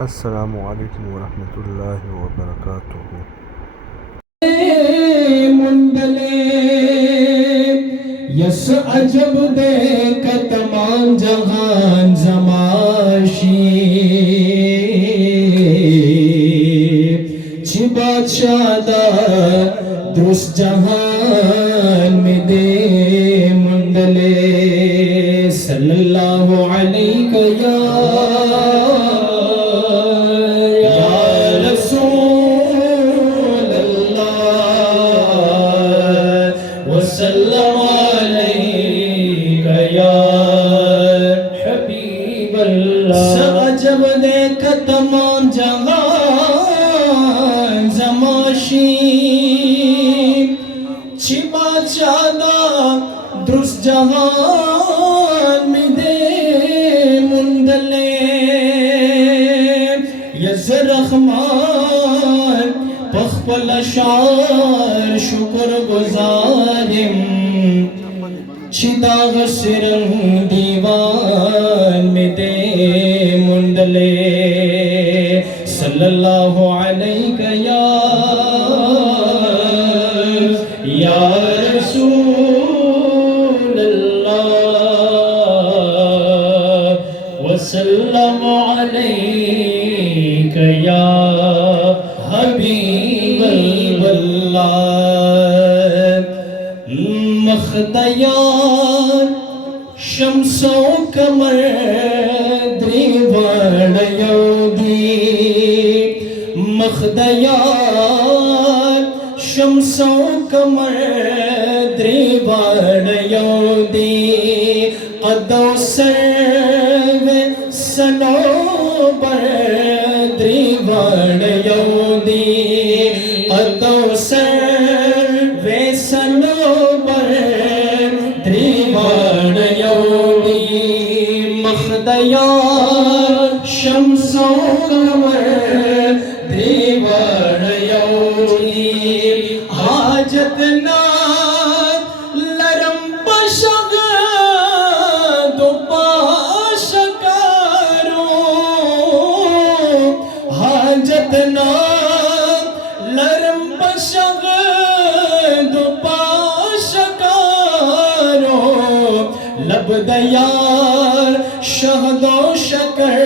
السلام علیکم ورحمۃ اللہ وبرکاتہ۔ منڈلے یس عجب دیکھ تمام جہان زماشی چھ بادشاہ دا درست جہان میں دے منڈلے صلی اللہ علیہ یا عجب دیکھ تمام جہان زماشی چھ بادشاہ دا درست جہان میں دے منڈلے یز رحمان پخپل اشعار شکر گزارم چھ داغ سرنگ دیوان میں دے منڈلے صلی اللہ علیہ یا رسول اللہ وسلم علیہ یا حبیب اللہ مخدیان شمس و قمر دریوان یودی مخدیان شمس و قمر دریوان یودی قد و سر و صنوبر دریوان یودی قد و سر و صنوبر دریوان یودی مخدیان شمس و قمر دریوان یودی حاجت نام لرم بشگ دو پاشکارو حاجت نام لرم بشگ دو پاشکارو لب دیار شہد و شکر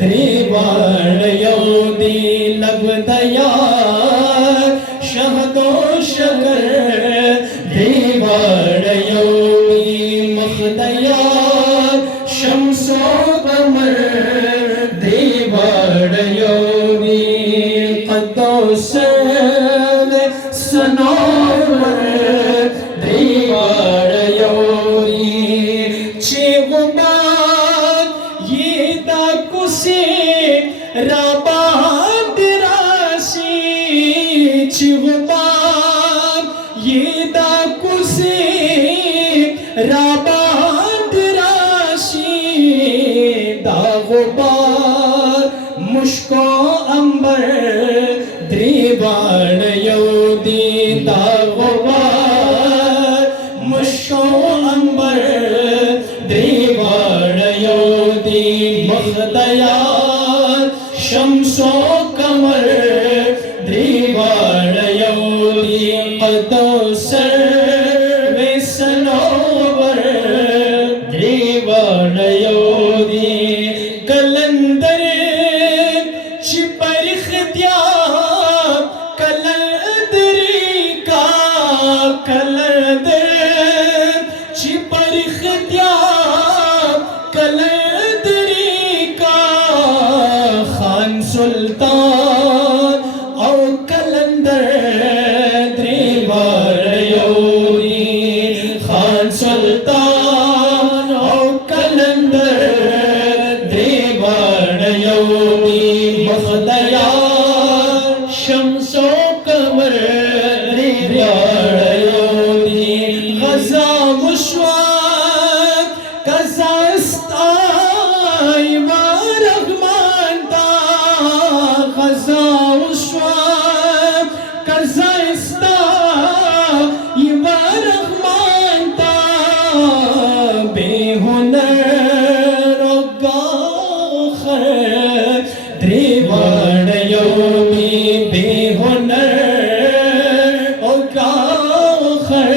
دریوان یودی لب دیار شہد و شکر دریوان یودی مخدیار شمس و قمر دریوان یودی قد و سر صنوبر دریوان یودی چھ غبار یہ دا کسی رابان دراسی چھ غبار یہ دا کسی رابان دراسی دا غبار مشک و عنبر دریوان یودی دا غبار مشک و عنبر دریوان یودی مخدیار شمس و قمر دریوان یودی قد و سر و صنوبر دریوان یودی کلندر چھ پر اختیار کلندری کا کلندر چھ پر اختیار کلندری کا خان سلطان او کلندر دریوان یودی خان سلطان او کلندر دریوان یودی مخدیار شمس و قمر دریوان یودی غزا مشوق قزاستای و رحمان تا دریوار یومی بے ہنر او کاخر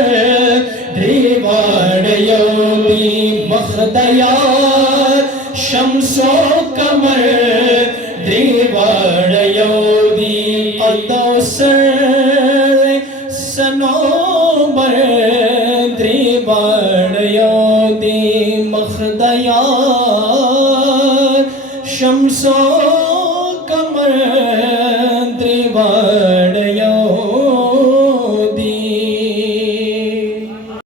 دریوار یومی بختیار شمس و قمر دریوار یومی قدوسر سنوبر دریوار یومی مخدیار شمس و